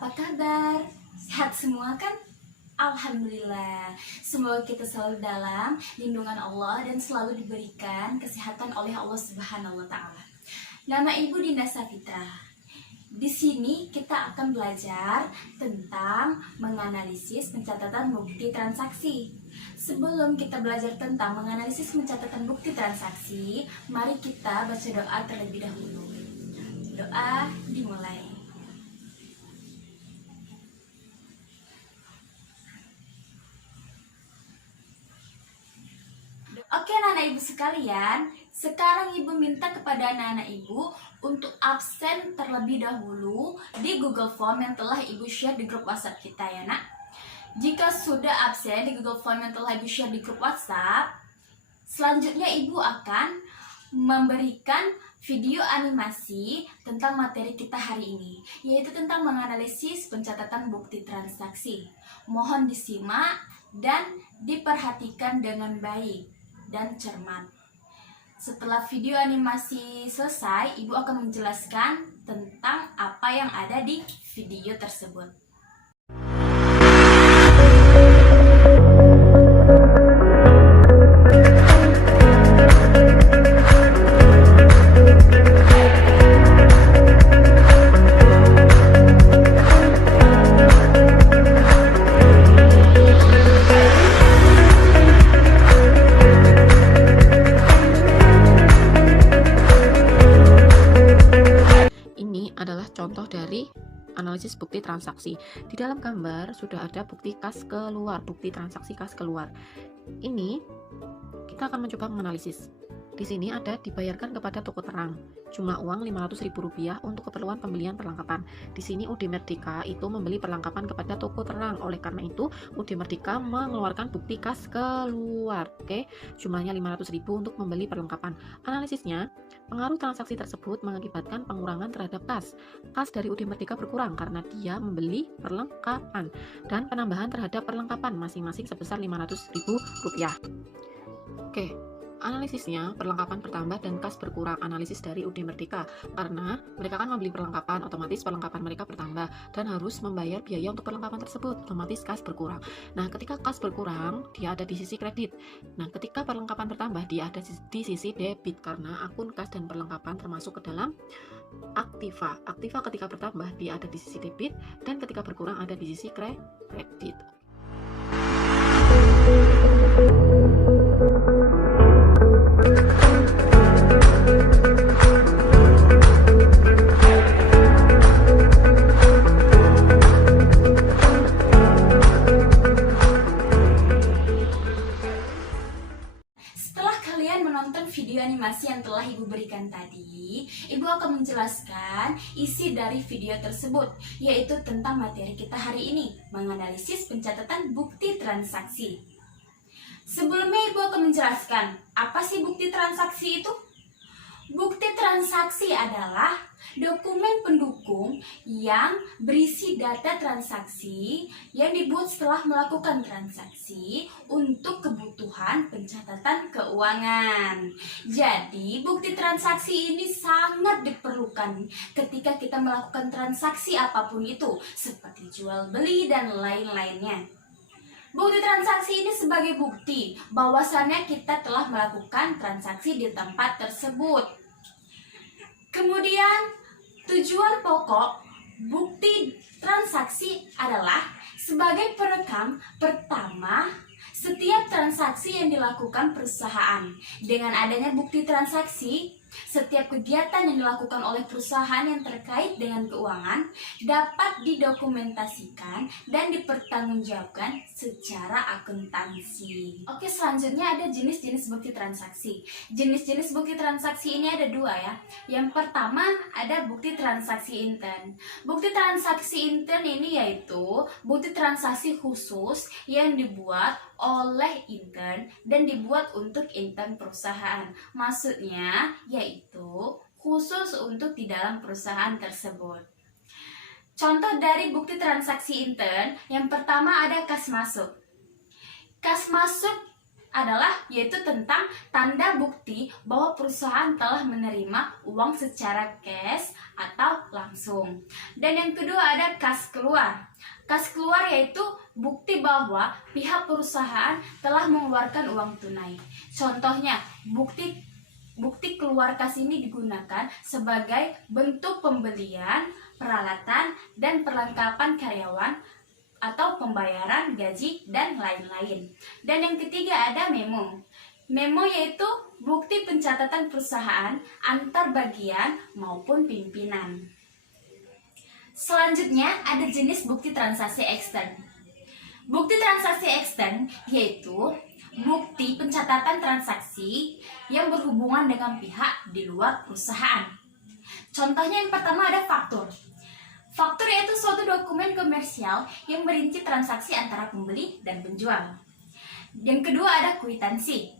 Apa kabar? Sehat semua kan? Alhamdulillah. Semoga kita selalu dalam lindungan Allah dan selalu diberikan kesehatan oleh Allah Subhanahu wa taala. Nama Ibu Dinda Safitra. Di sini kita akan belajar tentang menganalisis pencatatan bukti transaksi. Sebelum kita belajar tentang menganalisis pencatatan bukti transaksi, mari kita baca doa terlebih dahulu. Doa dimulai. Oke anak-anak ibu sekalian, sekarang ibu minta kepada anak-anak ibu untuk absen terlebih dahulu di Google Form yang telah ibu share di grup WhatsApp kita ya nak. Jika sudah absen di Google Form yang telah ibu share di grup WhatsApp, selanjutnya ibu akan memberikan video animasi tentang materi kita hari ini, yaitu tentang menganalisis pencatatan bukti transaksi. Mohon disimak dan diperhatikan dengan baik dan cermat. Setelah video animasi selesai, ibu akan menjelaskan tentang apa yang ada di video tersebut. Contoh dari analisis bukti transaksi. Di dalam gambar sudah ada bukti kas keluar, bukti transaksi kas keluar. Ini kita akan mencoba menganalisis. Di sini ada dibayarkan kepada toko terang, jumlah uang Rp500.000 untuk keperluan pembelian perlengkapan. Di sini UD Merdeka itu membeli perlengkapan kepada toko terang. Oleh karena itu, UD Merdeka mengeluarkan bukti kas keluar. Oke, jumlahnya Rp500.000 untuk membeli perlengkapan. Analisisnya, pengaruh transaksi tersebut mengakibatkan pengurangan terhadap kas. Kas dari UD Merdeka berkurang karena dia membeli perlengkapan, dan penambahan terhadap perlengkapan masing-masing sebesar Rp500.000. Oke. Analisisnya, perlengkapan bertambah dan kas berkurang. Analisis dari UD Merdeka, karena mereka kan membeli perlengkapan, otomatis perlengkapan mereka bertambah dan harus membayar biaya untuk perlengkapan tersebut, otomatis kas berkurang. Nah, ketika kas berkurang, dia ada di sisi kredit. Nah, ketika perlengkapan bertambah, dia ada di sisi debit karena akun kas dan perlengkapan termasuk ke dalam aktiva. Aktiva ketika bertambah, dia ada di sisi debit, dan ketika berkurang ada di sisi kredit. Video animasi yang telah ibu berikan tadi, ibu akan menjelaskan isi dari video tersebut, yaitu tentang materi kita hari ini, menganalisis pencatatan bukti transaksi. Sebelumnya ibu akan menjelaskan, apa sih bukti transaksi itu? Bukti transaksi adalah dokumen pendukung yang berisi data transaksi yang dibuat setelah melakukan transaksi untuk kebutuhan pencatatan keuangan. Jadi, bukti transaksi ini sangat diperlukan ketika kita melakukan transaksi apapun itu, seperti jual beli dan lain-lainnya. Bukti transaksi ini sebagai bukti bahwasannya kita telah melakukan transaksi di tempat tersebut. Kemudian, tujuan pokok bukti transaksi adalah sebagai perekam pertama setiap transaksi yang dilakukan perusahaan. Dengan adanya bukti transaksi, setiap kegiatan yang dilakukan oleh perusahaan yang terkait dengan keuangan dapat didokumentasikan dan dipertanggungjawabkan secara akuntansi. Oke, selanjutnya ada jenis-jenis bukti transaksi. Jenis-jenis bukti transaksi ini ada dua ya. Yang pertama ada bukti transaksi intern. Bukti transaksi intern ini yaitu bukti transaksi khusus yang dibuat oleh intern dan dibuat untuk intern perusahaan. Maksudnya yaitu khusus untuk di dalam perusahaan tersebut. Contoh dari bukti transaksi intern, yang pertama ada kas masuk. Kas masuk adalah yaitu tentang tanda bukti bahwa perusahaan telah menerima uang secara cash atau langsung. Dan yang kedua ada kas keluar. Kas keluar yaitu bukti bahwa pihak perusahaan telah mengeluarkan uang tunai. Contohnya, bukti keluar kas ini digunakan sebagai bentuk pembelian, peralatan, dan perlengkapan karyawan atau pembayaran gaji dan lain-lain. Dan yang ketiga ada memo. Memo yaitu bukti pencatatan perusahaan antar bagian maupun pimpinan. Selanjutnya ada jenis bukti transaksi ekstern. Bukti transaksi ekstern yaitu bukti pencatatan transaksi yang berhubungan dengan pihak di luar perusahaan. Contohnya yang pertama ada faktur. Faktur yaitu suatu dokumen komersial yang merinci transaksi antara pembeli dan penjual. Yang kedua ada kwitansi.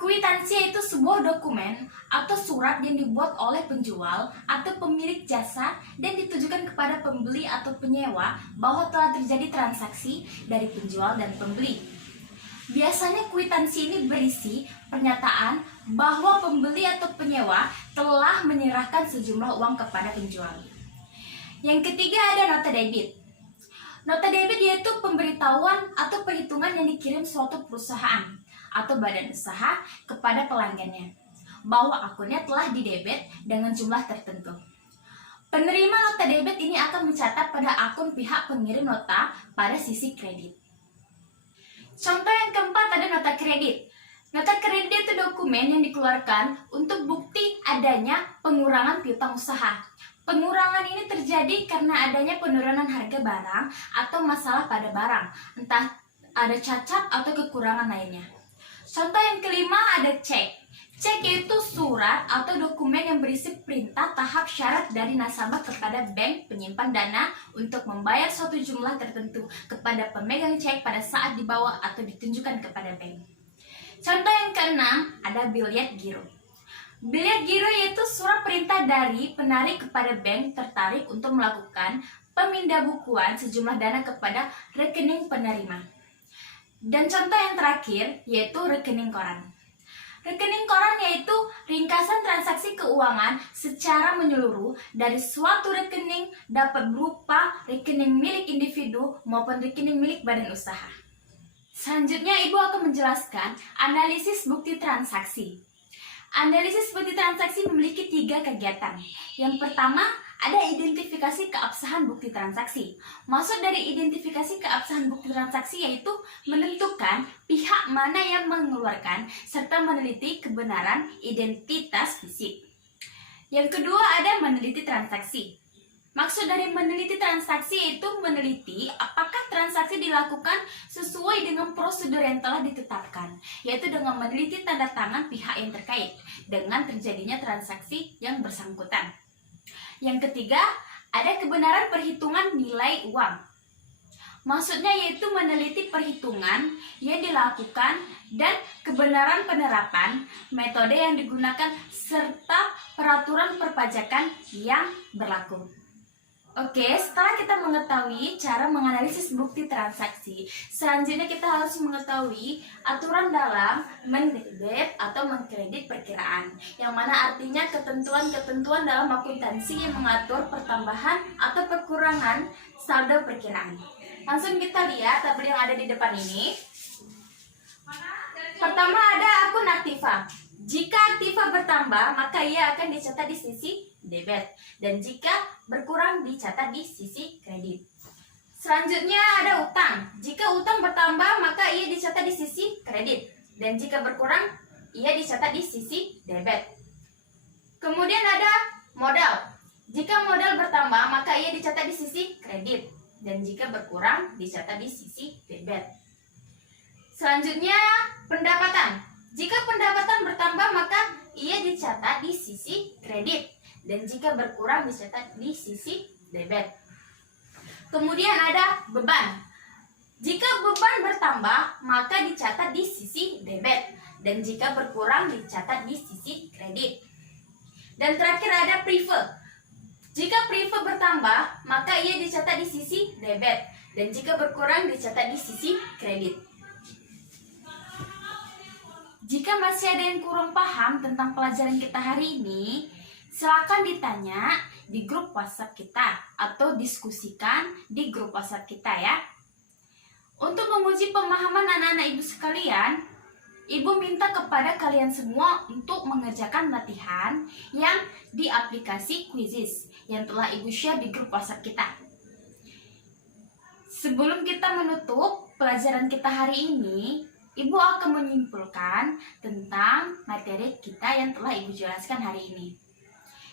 Kwitansi yaitu sebuah dokumen atau surat yang dibuat oleh penjual atau pemilik jasa dan ditujukan kepada pembeli atau penyewa bahwa telah terjadi transaksi dari penjual dan pembeli. Biasanya kwitansi ini berisi pernyataan bahwa pembeli atau penyewa telah menyerahkan sejumlah uang kepada penjual. Yang ketiga ada nota debit. Nota debit yaitu pemberitahuan atau perhitungan yang dikirim suatu perusahaan atau badan usaha kepada pelanggannya bahwa akunnya telah didebit dengan jumlah tertentu. Penerima nota debit ini akan mencatat pada akun pihak pengirim nota pada sisi kredit. Contoh yang keempat ada nota kredit. Nota kredit itu dokumen yang dikeluarkan untuk bukti adanya pengurangan piutang usaha. Pengurangan ini terjadi karena adanya penurunan harga barang atau masalah pada barang, entah ada cacat atau kekurangan lainnya. Contoh yang kelima ada cek. Cek yaitu surat atau dokumen yang berisi perintah tahap syarat dari nasabah kepada bank penyimpan dana untuk membayar suatu jumlah tertentu kepada pemegang cek pada saat dibawa atau ditunjukkan kepada bank. Contoh yang keenam ada bilet giro. Bilet giro yaitu surat perintah dari penarik kepada bank tertarik untuk melakukan pemindahukuan sejumlah dana kepada rekening penerima. Dan contoh yang terakhir yaitu rekening koran. Rekening koran yaitu ringkasan transaksi keuangan secara menyeluruh dari suatu rekening dapat berupa rekening milik individu maupun rekening milik badan usaha. Selanjutnya Ibu akan menjelaskan analisis bukti transaksi. Analisis bukti transaksi memiliki 3 kegiatan. Yang pertama, ada identifikasi keabsahan bukti transaksi. Maksud dari identifikasi keabsahan bukti transaksi yaitu menentukan pihak mana yang mengeluarkan serta meneliti kebenaran identitas fisik. Yang kedua, ada meneliti transaksi. Maksud dari meneliti transaksi yaitu meneliti apakah transaksi dilakukan sesuai dengan prosedur yang telah ditetapkan, yaitu dengan meneliti tanda tangan pihak yang terkait dengan terjadinya transaksi yang bersangkutan. Yang ketiga, ada kebenaran perhitungan nilai uang. Maksudnya yaitu meneliti perhitungan yang dilakukan dan kebenaran penerapan, metode yang digunakan, serta peraturan perpajakan yang berlaku. Oke, setelah kita mengetahui cara menganalisis bukti transaksi, selanjutnya kita harus mengetahui aturan dalam mendebit atau mengkredit perkiraan, yang mana artinya ketentuan-ketentuan dalam akuntansi yang mengatur pertambahan atau perkurangan saldo perkiraan. Langsung kita lihat tabel yang ada di depan ini. Pertama ada akun aktiva. Jika aktiva bertambah, maka ia akan dicatat di sisi debit, dan jika berkurang dicatat di sisi kredit. Selanjutnya ada utang. Jika utang bertambah, maka ia dicatat di sisi kredit, dan jika berkurang ia dicatat di sisi debit. Kemudian ada modal. Jika modal bertambah, maka ia dicatat di sisi kredit, dan jika berkurang dicatat di sisi debit. Selanjutnya pendapatan. Jika pendapatan bertambah, maka ia dicatat di sisi kredit, dan jika berkurang dicatat di sisi debit. Kemudian ada beban. Jika beban bertambah, maka dicatat di sisi debit, dan jika berkurang dicatat di sisi kredit. Dan terakhir ada prive. Jika prive bertambah, maka ia dicatat di sisi debit, dan jika berkurang dicatat di sisi kredit. Jika masih ada yang kurang paham tentang pelajaran kita hari ini, silakan ditanya di grup WhatsApp kita atau diskusikan di grup WhatsApp kita ya. Untuk menguji pemahaman anak-anak ibu sekalian, ibu minta kepada kalian semua untuk mengerjakan latihan yang di aplikasi Quizizz yang telah ibu share di grup WhatsApp kita. Sebelum kita menutup pelajaran kita hari ini, ibu akan menyimpulkan tentang materi kita yang telah ibu jelaskan hari ini,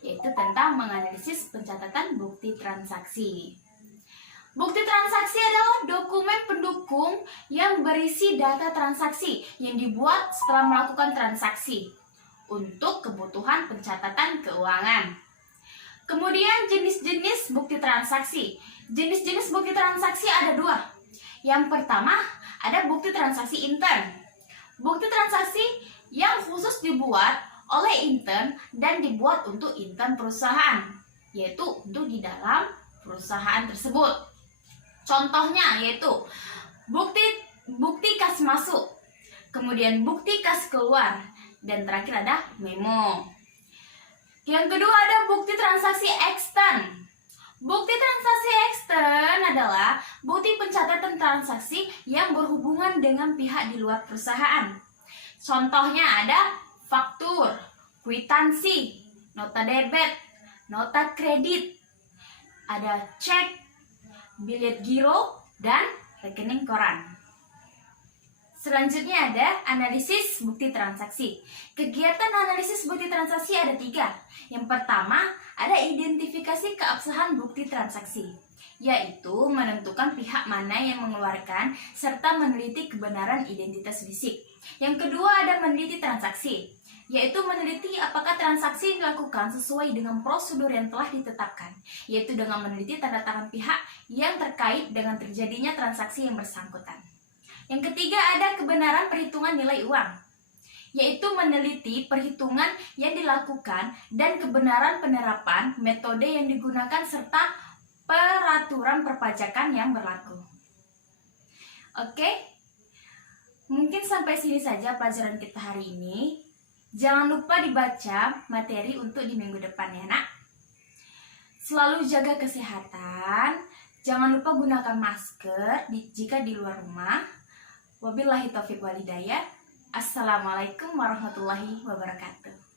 yaitu tentang menganalisis pencatatan bukti transaksi. Bukti transaksi adalah dokumen pendukung yang berisi data transaksi yang dibuat setelah melakukan transaksi untuk kebutuhan pencatatan keuangan. Kemudian jenis-jenis bukti transaksi. Jenis-jenis bukti transaksi ada dua. Yang pertama, ada bukti transaksi intern. Bukti transaksi yang khusus dibuat oleh intern dan dibuat untuk intern perusahaan, yaitu untuk di dalam perusahaan tersebut. Contohnya yaitu bukti kas masuk, kemudian bukti kas keluar, dan terakhir ada memo. Yang kedua ada bukti transaksi ekstern. Bukti transaksi ekstern adalah bukti pencatatan transaksi yang berhubungan dengan pihak di luar perusahaan. Contohnya ada faktur, kwitansi, nota debit, nota kredit, ada cek, bilet giro, dan rekening koran. Selanjutnya ada analisis bukti transaksi. Kegiatan analisis bukti transaksi ada 3. Yang pertama, ada identifikasi keabsahan bukti transaksi, yaitu menentukan pihak mana yang mengeluarkan serta meneliti kebenaran identitas fisik. Yang kedua ada meneliti transaksi, yaitu meneliti apakah transaksi yang dilakukan sesuai dengan prosedur yang telah ditetapkan, yaitu dengan meneliti tanda tangan pihak yang terkait dengan terjadinya transaksi yang bersangkutan. Yang ketiga ada kebenaran perhitungan nilai uang, yaitu meneliti perhitungan yang dilakukan dan kebenaran penerapan metode yang digunakan serta peraturan perpajakan yang berlaku. Oke, mungkin sampai sini saja pelajaran kita hari ini. Jangan lupa dibaca materi untuk di minggu depan ya nak. Selalu jaga kesehatan, jangan lupa gunakan masker jika di luar rumah. Wabillahi taufiq walhidayah. Assalamualaikum warahmatullahi wabarakatuh.